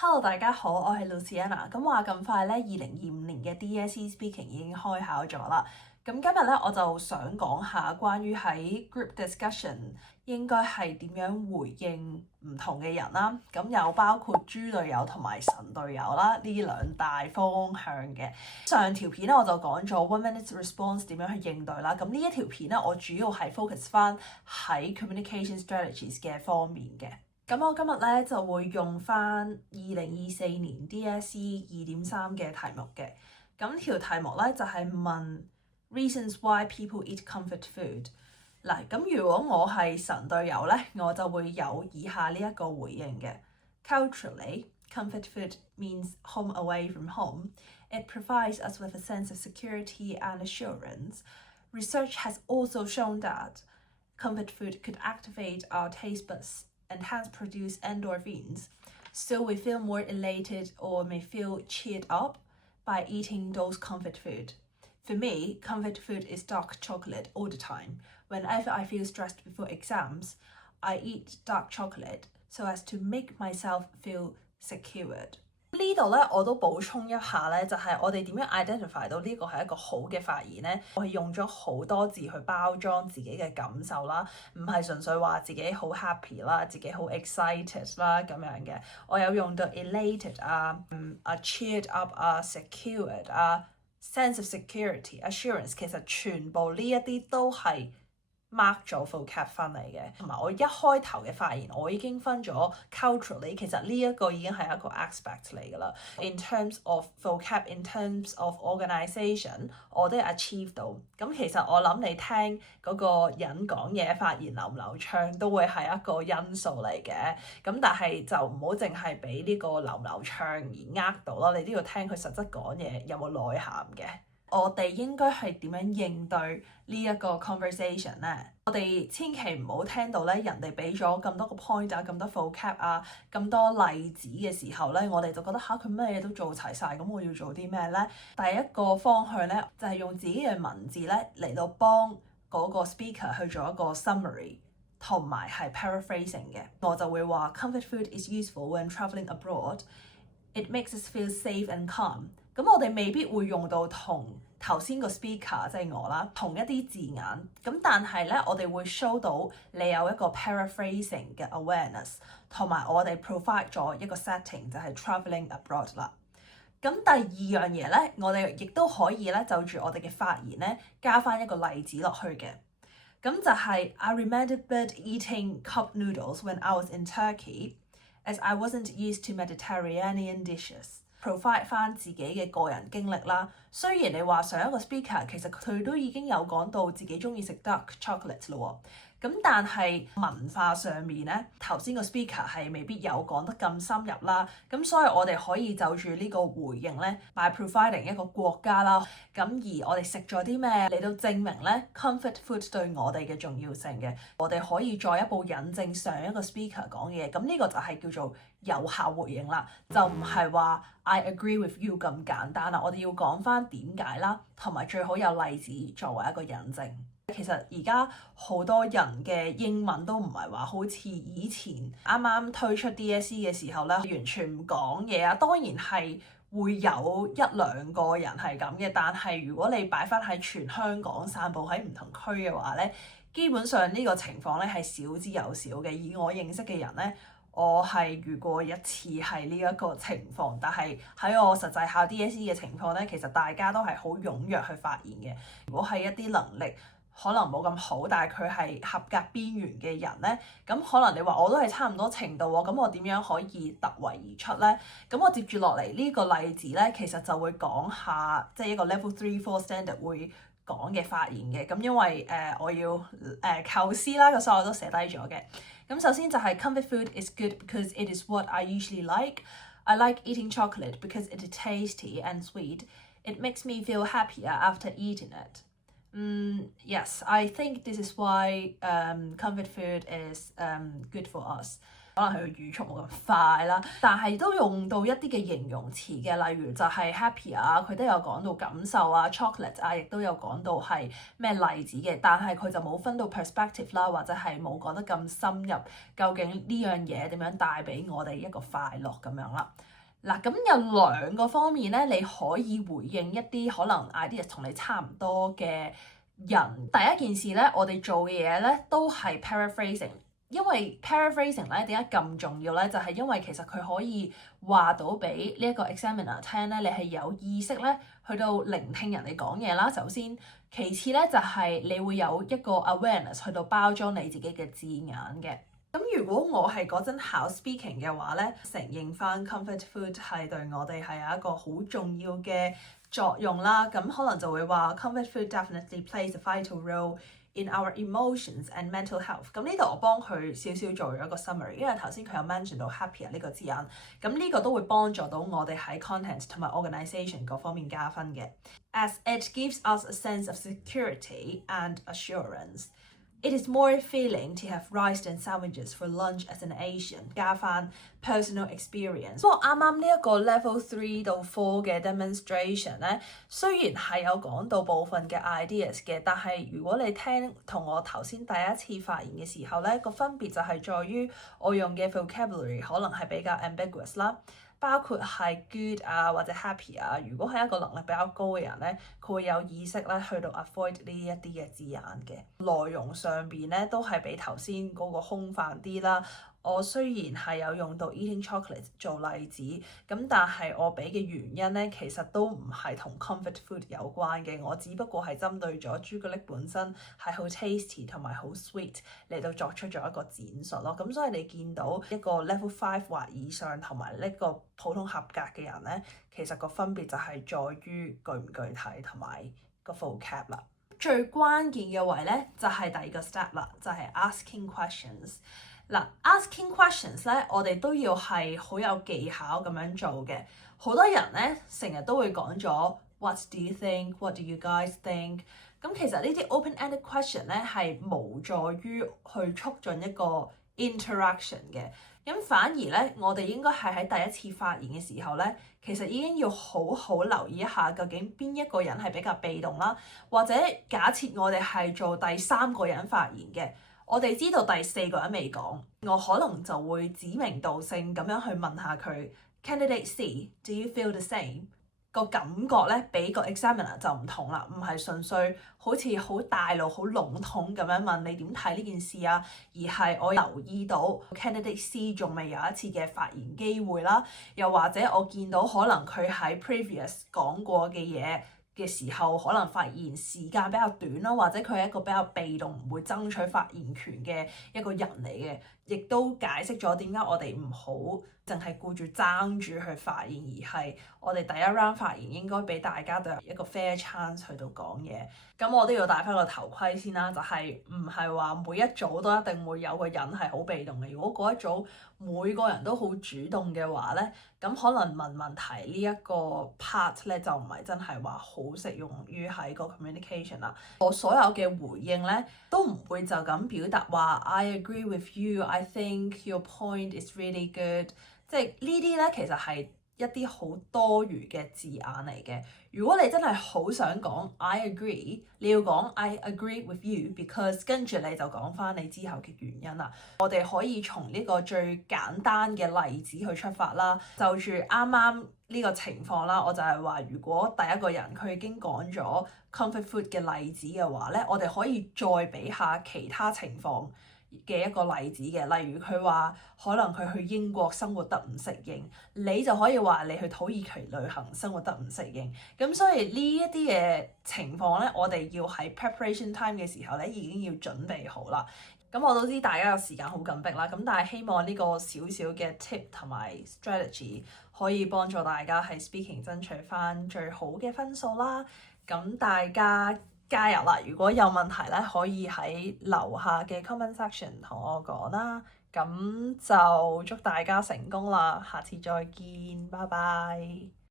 Hello，大家好，我係 Luciana。咁話咁快咧，2025年嘅 DSE Speaking 已經開考咗啦。咁今日咧我就想講下關於喺 group discussion 應該係點樣回應唔同嘅人啦。咁有包括豬隊友同埋神隊友啦，呢兩大方向嘅。上條片咧我就講咗 1 minute response 點樣去應對啦。咁呢一條片咧我主要係 focus 翻喺 communication strategies 嘅方面嘅。咁我今日咧就會用翻2024年 DSE 2.3嘅題目嘅。咁條題目咧就係問 reasons why people eat comfort food。嗱，咁如果我係神隊友咧，我就會有以下呢一個回應嘅。Culturally, comfort food means home away from home. It provides us with a sense of security and assurance. Research has also shown that comfort food could activate our taste buds and hence produce endorphins, so we feel more elated or may feel cheered up by eating those comfort food. For me, comfort food is dark chocolate all the time. Whenever I feel stressed before exams, I eat dark chocolate so as to make myself feel secured. 呢度咧，我都補充一下咧，就係我哋點樣 identify 到呢個係一個好嘅發言咧？我係用咗好多字去包裝自己嘅感受啦，唔係純粹話自己好 happy 啦，自己好 excited 啦咁樣嘅。我有用到 elated 啊，cheered up 啊，secured 啊，sense of security、assurance， 其實全部呢一啲都係mark 咗 vocab 翻嚟嘅，同埋我一開頭嘅發言，我已經分咗 culturally， 其實呢一個已經係一個 aspect 嚟㗎啦。In terms of vocab，in terms of organisation， 我都 achieve 到。咁其實我諗你聽嗰個人講嘢發言流唔流暢，都會係一個因素嚟嘅。咁但係就唔好淨係俾呢個流唔流暢而呃到咯，你都要聽佢實質講嘢有冇內涵嘅。我哋應該係點樣應對呢一個 conversation 咧？我哋千祈唔好聽到咧人哋俾咗咁多個 point 啊、咁多 vocab 啊、咁多例子嘅時候咧，我哋就覺得嚇佢咩嘢都做齊晒，咁我要做啲咩咧？第一個方向咧就係用自己嘅文字咧嚟到幫嗰個 speaker 去做一個 summary。同埋係 paraphrasing 嘅，我就會話 comfort food is useful when travelling abroad. It makes us feel safe and calm。咁我哋未必會用到同頭先個 speaker 即係我啦，同一啲字眼。咁但係咧，我哋會 show 到你有一個 paraphrasing 嘅 awareness，同埋我哋 provide 咗一個 setting 就係 travelling abroad 啦。咁第二樣嘢咧，我哋亦都可以咧就住我哋嘅發言咧加翻一個例子落去嘅。咁就係 I remembered eating cup noodles when I was in Turkey, as I wasn't used to Mediterranean dishes。provide 翻自己嘅個人經歷啦。雖然你話上一個 speaker 其實佢都已經有講到自己中意食 dark chocolate 咯喎，咁但係文化上面咧，頭先個 speaker 係未必有講得咁深入啦。咁所以我哋可以就住呢個回應咧，by providing 一個國家啦，咁而我哋食咗啲咩嚟到證明咧 comfort food 對我哋嘅重要性嘅。我哋可以再一步引證上一個 speaker 講嘅嘢，咁呢個就係叫做有效回應啦，就唔係話 I agree with you 咁簡單啦。我哋要講翻點解啦，同埋最好有例子作為一個引證。其實而家好多人嘅英文都唔係話好似以前啱啱推出 DSE 嘅時候咧，完全唔講嘢啊。當然係會有一兩個人係咁嘅，但係如果你擺翻喺全香港散佈喺唔同區嘅話咧，基本上呢個情況咧係少之又少嘅。以我認識嘅人咧，我係遇過一次係呢一個情況，但係喺我實際考 DSE 嘅情況咧，其實大家都係好踴躍去發言嘅。如果係一啲能力可能冇咁好，但係佢係合格邊緣嘅人咧，咁可能你話我都係差唔多程度喎，咁我點樣可以突圍而出咧？咁我接住落嚟呢個例子咧，其實就會講下即係一個 level 3-4 standard 會講嘅發言嘅。咁因為我要構思啦，所以我都寫低咗嘅。咁首先就係 comfort food is good because it is what I usually like. I like eating chocolate because it is tasty and sweet. It makes me feel happier after eating it. Yes, I think this is why comfort food is good for us. 可能佢嘅語速冇咁快啦，但係都用到一啲嘅形容詞嘅，例如就係 happy 啊，佢都有講到感受啊 ，chocolate 啊，亦都有講到係咩例子嘅，但係佢就冇分到 perspective 啦，或者係冇講得咁深入，究竟呢樣嘢點樣帶俾我哋一個快樂咁樣啦。嗱，咁有兩個方面咧，你可以回應一啲可能 ideas 同你差唔多嘅人。第一件事咧，我哋做嘅嘢咧都係 paraphrasing。因為 paraphrasing 咧點解咁重要咧？就係因為其實佢可以話到俾呢一個 examiner 聽咧，你係有意識咧去到聆聽人哋講嘢啦。首先，其次咧就係你會有一個 awareness 去到包裝你自己嘅字眼嘅。咁如果我係嗰陣考 speaking 嘅話咧，承認翻 comfort food 係對我哋係有一個好重要嘅作用啦。咁可能就會話 comfort food definitely plays a vital role in our emotions and mental health。咁呢度我幫佢少少做咗一個 summary，因為頭先佢有 mention 到 happy 呢個字眼，咁呢個都會幫助到我哋喺 content 同埋 organisation 嗰方面加分嘅。As it gives us a sense of security and assurance。It is more filling to have rice and sandwiches for lunch as an Asian。加翻 personal experience。不過啱啱呢一個 level 3到4嘅 demonstration 咧，雖然係有講到部分嘅 ideas 嘅，但係如果你聽同我頭先第一次發言嘅時候咧，個分別就係在於我用嘅 vocabulary 可能係比較 ambiguous 啦。包括係 good 啊或者 happy 啊，如果係一個能力比較高嘅人咧，佢會有意識咧去到 avoid 呢一啲嘅字眼嘅。內容上邊咧都係比頭先嗰個空泛啲啦。我雖然係有用到 eating chocolate 做例子，咁但係我俾嘅原因咧，其實都唔係同 comfort food 有關嘅。我只不過係針對咗朱古力本身係好 tasty 同埋好 sweet 嚟到作出咗一個展述咯。咁所以你見到一個 level 5或以上同埋呢個普通合格嘅人咧，其實個分別就係在於具唔具體同埋個 vocab 啦。最關鍵嘅位咧就係第二個 step 啦，就係 asking questions。嗱，asking questions 咧，我哋都要係好有技巧咁樣做嘅。好多人咧成日都會講咗 What do you think? What do you guys think? 咁其實呢啲 open-ended question 咧係無助於去促進一個 interaction 嘅。咁反而咧，我哋應該係喺第一次發言嘅時候咧，其實已經要好好留意一下究竟邊一個人係比較被動啦，或者假設我哋係做第三個人發言嘅。我哋知道第四個人未講，我可能就會指名道姓咁樣去問下佢 Candidate C, do you feel the same？ 個感覺咧，俾個 examiner 就唔同啦，唔係純粹好似好大路、好籠統咁樣問你點睇呢件事啊，而係我留意到 Candidate C 仲未有一次嘅發言機會啦，又或者我見到可能佢喺 previous 講過嘅嘢嘅時候，可能發言時間比較短啦，或者佢係一個比較被動，唔會爭取發言權嘅一個人嚟嘅，亦都解釋咗點解我哋唔好淨係顧住爭住去發言，而係我哋第一 round 發言應該俾大家都有一個 fair chance 去到講嘢。咁我都要戴翻個頭盔先啦，就係唔係話每一組都一定會有個人係好被動嘅。如果嗰一組每個人都好主動嘅話咧，咁可能問問題呢一個 part 咧就唔係真係話好適用於喺個 communication 啦。我所有嘅回應咧都唔會就咁表達話 I agree with you, I think your point is really good。即係呢啲咧其實係一啲好多餘嘅字眼嚟嘅。如果你真係好想講 I agree， 你要講 I agree with you because 跟住你就講翻你之後嘅原因啦。我哋可以從呢個最簡單嘅例子去出發啦。就住啱啱呢個情況啦，我就係話如果第一個人佢已經講咗 comfort food 嘅例子嘅話咧，我哋可以再俾下其他情況嘅一個例子嘅，例如佢話可能佢去英國生活得唔適應，你就可以話你去土耳其旅行生活得唔適應。咁所以呢一啲嘅情況咧，我哋要喺 preparation time 嘅時候咧已經要準備好啦。咁我都知大家嘅時間好緊迫啦，咁但係希望呢個少少嘅 tip 同埋 strategy 可以幫助大家喺 speaking 爭取翻最好嘅分數啦。咁大家加油啦！如果有問題咧，可以喺樓下嘅 comment section 同我講啦。咁就祝大家成功啦！下次再見，拜拜。